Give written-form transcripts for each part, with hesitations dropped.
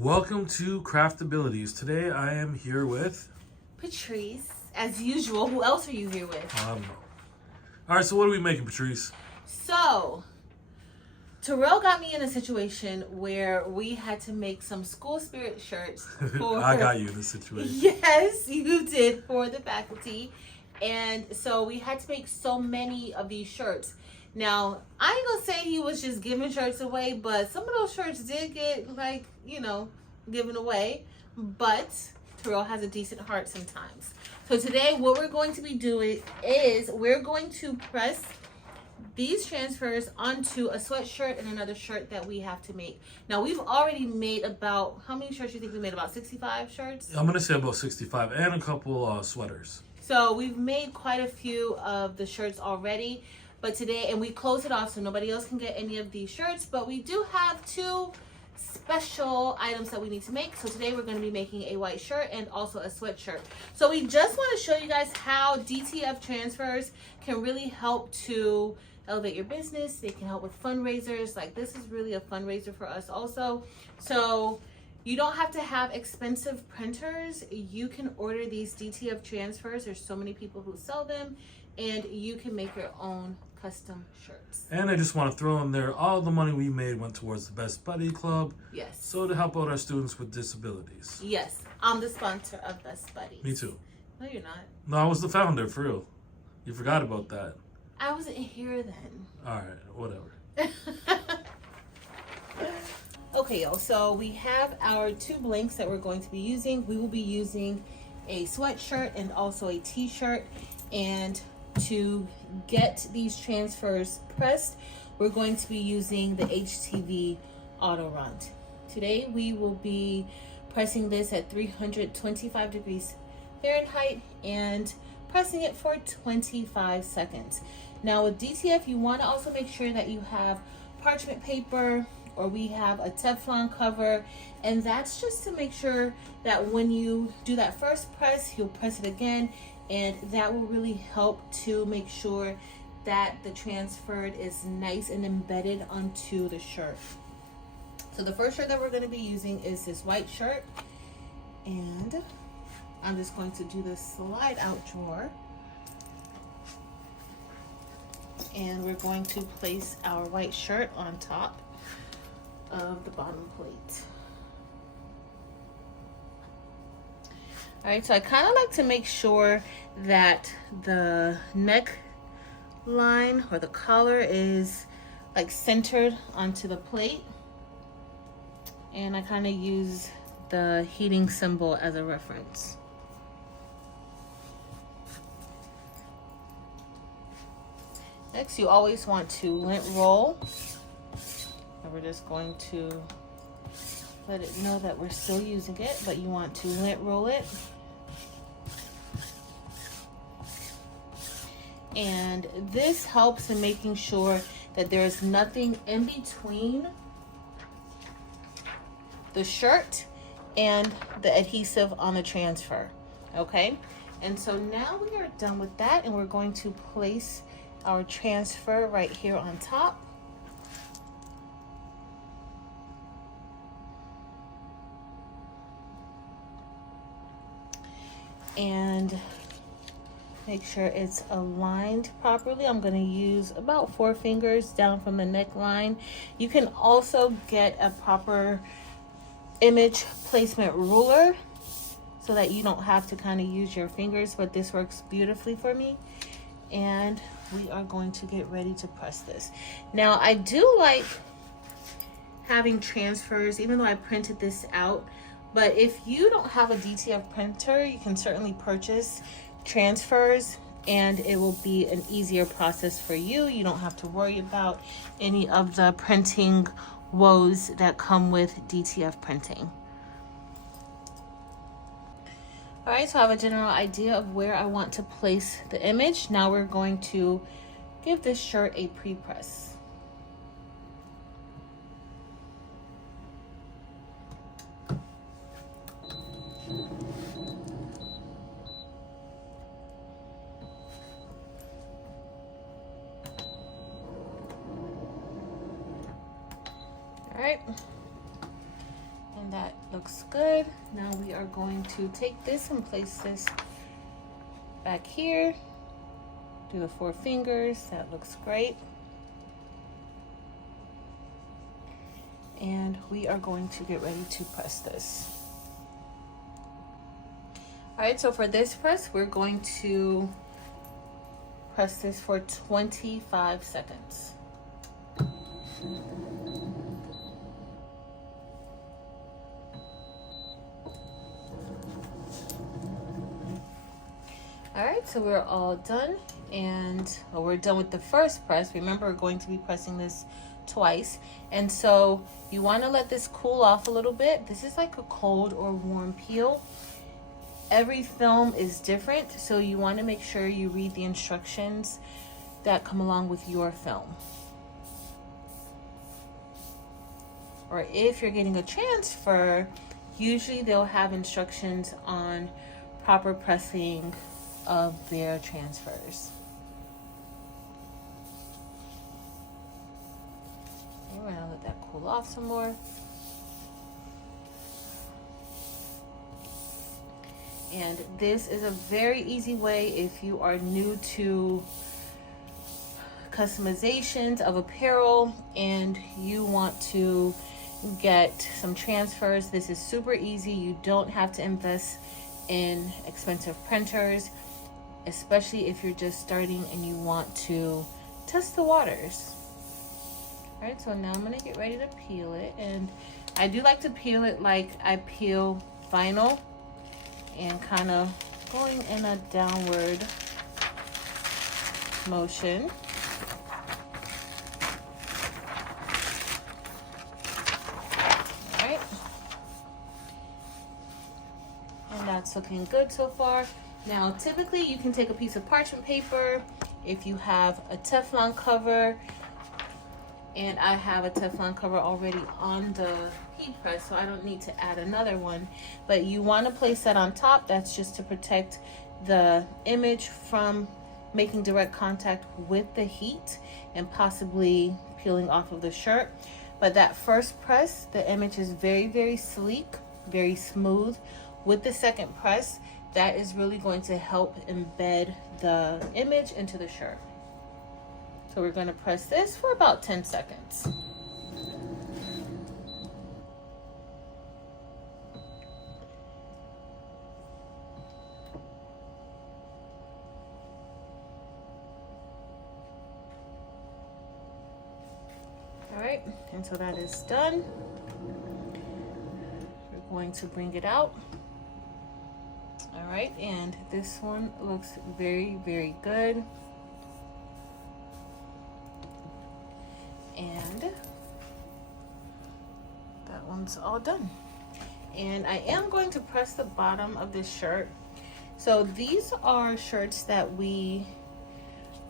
Welcome to Craftabilities. Today I am here with Patrice, as usual. Who else are you here with? Alright, so what are we making, Patrice? So, Terrell got me in a situation where we had to make some school spirit shirts for I got you in this situation. Yes, you did, for the faculty. And so we had to make so many of these shirts. Now, I ain't gonna say he was just giving shirts away, but some of those shirts did get, given away. But Terrell has a decent heart sometimes. So today, what we're going to be doing is we're going to press these transfers onto a sweatshirt and another shirt that we have to make. Now, we've already made about, how many shirts do you think we made? About 65 shirts? I'm going to say about 65 and a couple sweaters. So we've made quite a few of the shirts already. But today, and we close it off so nobody else can get any of these shirts. But we do have two special items that we need to make. So today we're going to be making a white shirt and also a sweatshirt. So we just want to show you guys how DTF Transfers can really help to elevate your business. They can help with fundraisers. Like, this is really a fundraiser for us also. So you don't have to have expensive printers. You can order these DTF Transfers. There's so many people who sell them, and you can make your own custom shirts. And I just want to throw in there, all the money we made went towards the Best Buddy Club. Yes. So to help out our students with disabilities. Yes, I'm the sponsor of Best Buddies. Me too. No, you're not. No, I was the founder, for real. You forgot about that. I wasn't here then. Alright, whatever. Okay, y'all, so we have our two blanks that we're going to be using. We will be using a sweatshirt and also a t-shirt. And to get these transfers pressed, we're going to be using the HTV Auto Run. Today we will be pressing this at 325 degrees Fahrenheit and pressing it for 25 seconds. Now with DTF, you want to also make sure that you have parchment paper, or we have a Teflon cover, and that's just to make sure that when you do that first press, you'll press it again, and that will really help to make sure that the transfer is nice and embedded onto the shirt. So the first shirt that we're going to be using is this white shirt, and I'm just going to do the slide out drawer, and we're going to place our white shirt on top of the bottom plate. All right, so I kind of like to make sure that the neck line or the collar is like centered onto the plate, and I kind of use the heating symbol as a reference. Next, you always want to lint roll, and we're just going to let it know that we're still using it, but you want to lint roll it. And this helps in making sure that there's nothing in between the shirt and the adhesive on the transfer. Okay, and so now we are done with that, and we're going to place our transfer right here on top. And make sure it's aligned properly. I'm going to use about 4 fingers down from the neckline. You can also get a proper image placement ruler so that you don't have to kind of use your fingers, but this works beautifully for me. And we are going to get ready to press this. Now, I do like having transfers, even though I printed this out. But if you don't have a DTF printer, you can certainly purchase transfers, and it will be an easier process for you. You don't have to worry about any of the printing woes that come with DTF printing. All right, so I have a general idea of where I want to place the image. Now we're going to give this shirt a pre-press. All right, and that looks good. Now we are going to take this and place this back here. Do the 4 fingers, that looks great. And we are going to get ready to press this. All right, so for this press, we're going to press this for 25 seconds. All right, so we're all done, and we're done with the first press. Remember, we're going to be pressing this twice, and so you want to let this cool off a little bit. This is like a cold or warm peel. Every film is different, so you want to make sure you read the instructions that come along with your film. Or if you're getting a transfer, usually they'll have instructions on proper pressing of their transfers. And we're gonna let that cool off some more. And this is a very easy way if you are new to customizations of apparel and you want to get some transfers. This is super easy. You don't have to invest in expensive printers, especially if you're just starting and you want to test the waters. All right, so now I'm gonna get ready to peel it, and I do like to peel it like I peel vinyl, and kind of going in a downward motion. All right, and that's looking good so far. Now, typically you can take a piece of parchment paper if you have a Teflon cover, and I have a Teflon cover already on the heat press, so I don't need to add another one. But you want to place that on top. That's just to protect the image from making direct contact with the heat and possibly peeling off of the shirt. But that first press, the image is very, very sleek, very smooth. With the second press, that is really going to help embed the image into the shirt. So we're going to press this for about 10 seconds. All right, and so that is done. We're going to bring it out. All right, and this one looks very, very good. And that one's all done. And I am going to press the bottom of this shirt. So these are shirts that we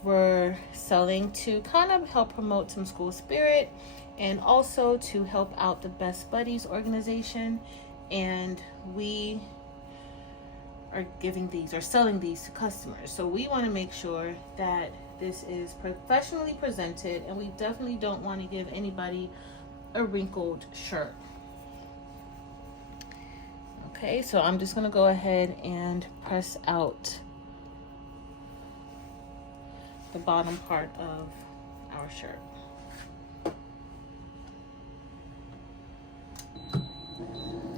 were selling to kind of help promote some school spirit and also to help out the Best Buddies organization. And we are giving these or selling these to customers. So we want to make sure that this is professionally presented, and we definitely don't want to give anybody a wrinkled shirt. Okay, so I'm just going to go ahead and press out the bottom part of our shirt.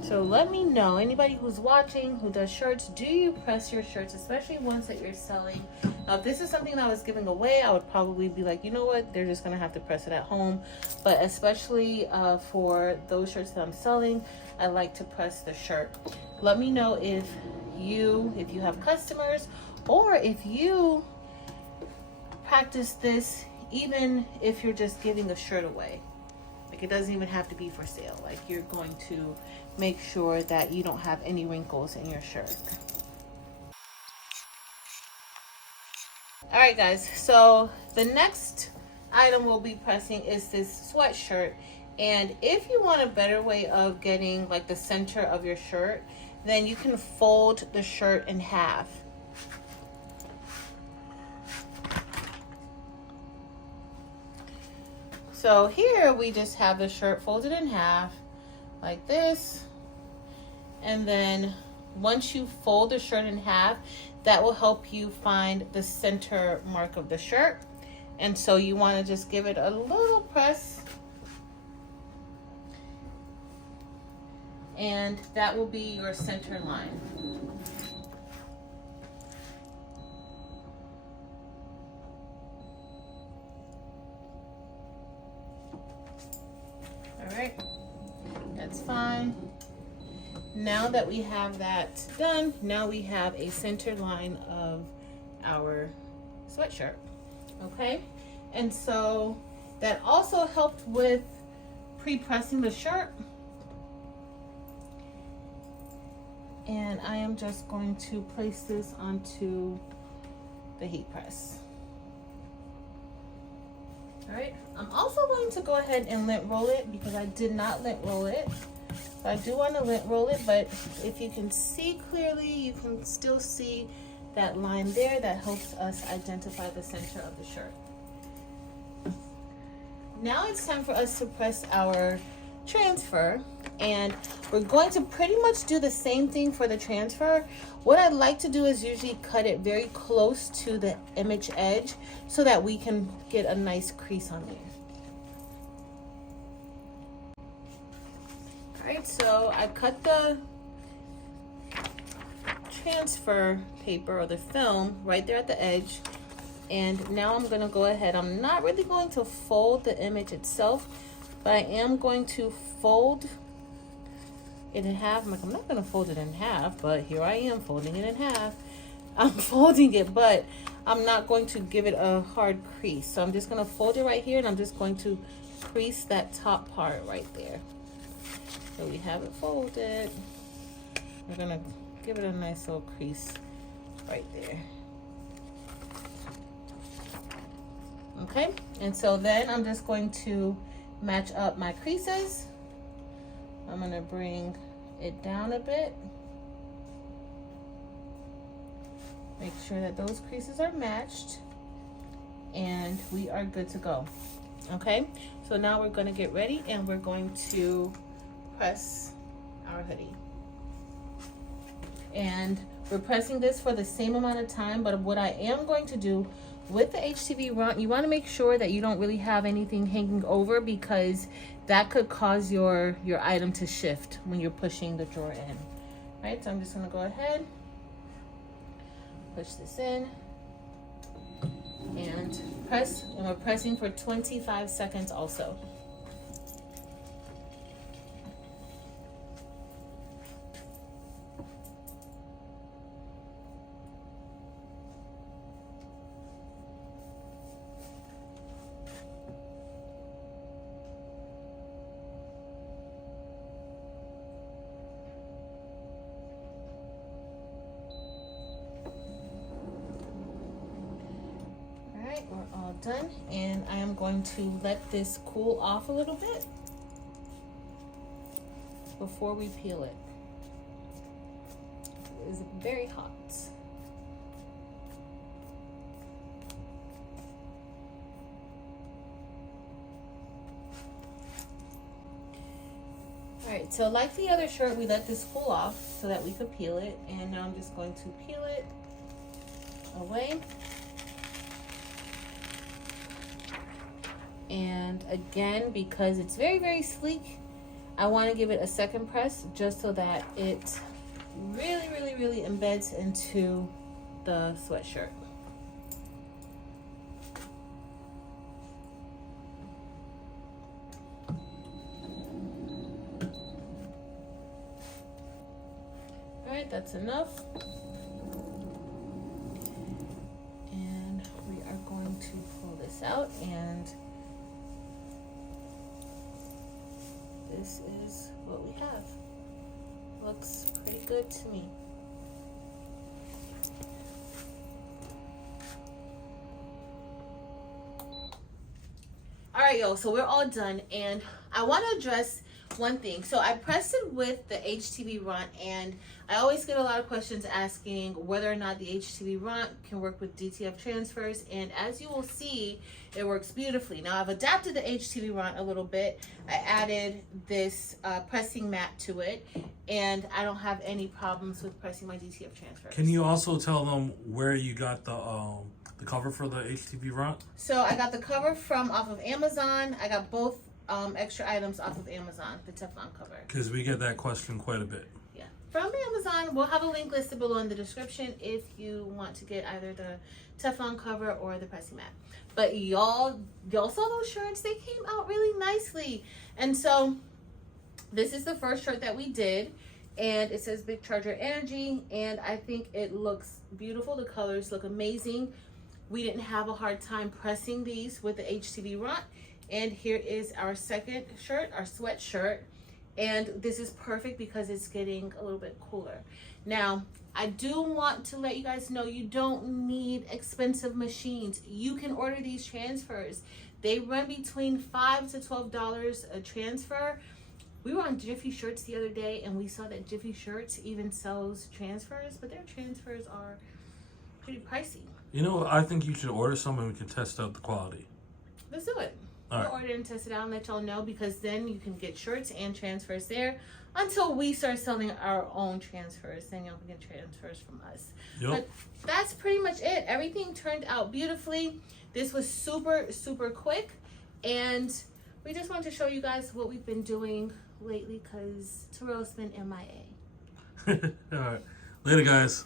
So let me know, anybody who's watching who does shirts, do you press your shirts, especially ones that you're selling? Now, if this is something that I was giving away, I would probably be like, you know what, they're just gonna have to press it at home. But especially for those shirts that I'm selling, I like to press the shirt. Let me know if you have customers, or if you practice this, even if you're just giving a shirt away. Like, it doesn't even have to be for sale. Like, you're going to make sure that you don't have any wrinkles in your shirt. All right, guys, so the next item we'll be pressing is this sweatshirt. And if you want a better way of getting like the center of your shirt, then you can fold the shirt in half. So here we just have the shirt folded in half like this, And then once you fold the shirt in half, that will help you find the center mark of the shirt. And so you want to just give it a little press, and that will be your center line. All right, that's fine. Now that we have that done, now we have a center line of our sweatshirt. Okay, and so that also helped with pre-pressing the shirt. And I am just going to place this onto the heat press. All right, I'm also going to go ahead and lint roll it because I did not lint roll it. So I do want to lint roll it, but if you can see clearly, you can still see that line there that helps us identify the center of the shirt. Now it's time for us to press our transfer, and we're going to pretty much do the same thing for the transfer. What I'd like to do is usually cut it very close to the image edge so that we can get a nice crease on there. All right, so I cut the transfer paper or the film right there at the edge, and now I'm going to go ahead. I'm not really going to fold the image itself, but I am going to fold it in half. I'm like, I'm not going to fold it in half, but here I am folding it in half. I'm folding it, but I'm not going to give it a hard crease. So I'm just going to fold it right here, and I'm just going to crease that top part right there. So we have it folded. We're going to give it a nice little crease right there. Okay, and so then I'm just going to match up my creases. I'm going to bring it down a bit. Make sure that those creases are matched, and we are good to go. Okay, so now we're going to get ready, and we're going to press our hoodie. And we're pressing this for the same amount of time, but what I am going to do with the HTV run, you want to make sure that you don't really have anything hanging over, because that could cause your item to shift when you're pushing the drawer in. Right, so I'm just going to go ahead, push this in, and press, and we're pressing for 25 seconds also. We're all done, and I am going to let this cool off a little bit before we peel it. It is very hot. All right, so like the other shirt, we let this cool off so that we could peel it, and now I'm just going to peel it away. And again, because it's very, very sleek, I want to give it a second press just so that it really, really, really embeds into the sweatshirt. All right, that's enough. And we are going to pull this out, and this is what we have. Looks pretty good to me. All right, y'all, so we're all done, and I want to address one thing. So I pressed it with the HTV runt, and I always get a lot of questions asking whether or not the HTV runt can work with DTF transfers, and as you will see, it works beautifully. Now I've adapted the HTV runt a little bit. I added this pressing mat to it, and I don't have any problems with pressing my DTF transfers. Can you also tell them where you got the cover for the HTV runt? So I got the cover from off of Amazon. I got both extra items off of Amazon, the Teflon cover. Because we get that question quite a bit. Yeah, from Amazon. We'll have a link listed below in the description if you want to get either the Teflon cover or the pressing mat. But y'all saw those shirts. They came out really nicely. And so this is the first shirt that we did, and it says Big Charger Energy, and I think it looks beautiful. The colors look amazing. We didn't have a hard time pressing these with the HTV runt. And here is our second shirt, our sweatshirt. And this is perfect because it's getting a little bit cooler. Now, I do want to let you guys know you don't need expensive machines. You can order these transfers. They run between $5 to $12 a transfer. We were on Jiffy Shirts the other day, and we saw that Jiffy Shirts even sells transfers, but their transfers are pretty pricey. You know, I think you should order some and we can test out the quality. Let's do it. All We'll right. order and test it out and let y'all know, because then you can get shirts and transfers there until we start selling our own transfers. Then y'all can get transfers from us. Yep. But that's pretty much it. Everything turned out beautifully. This was super, super quick. And we just wanted to show you guys what we've been doing lately, because Terrell's been MIA. All right. Later, guys.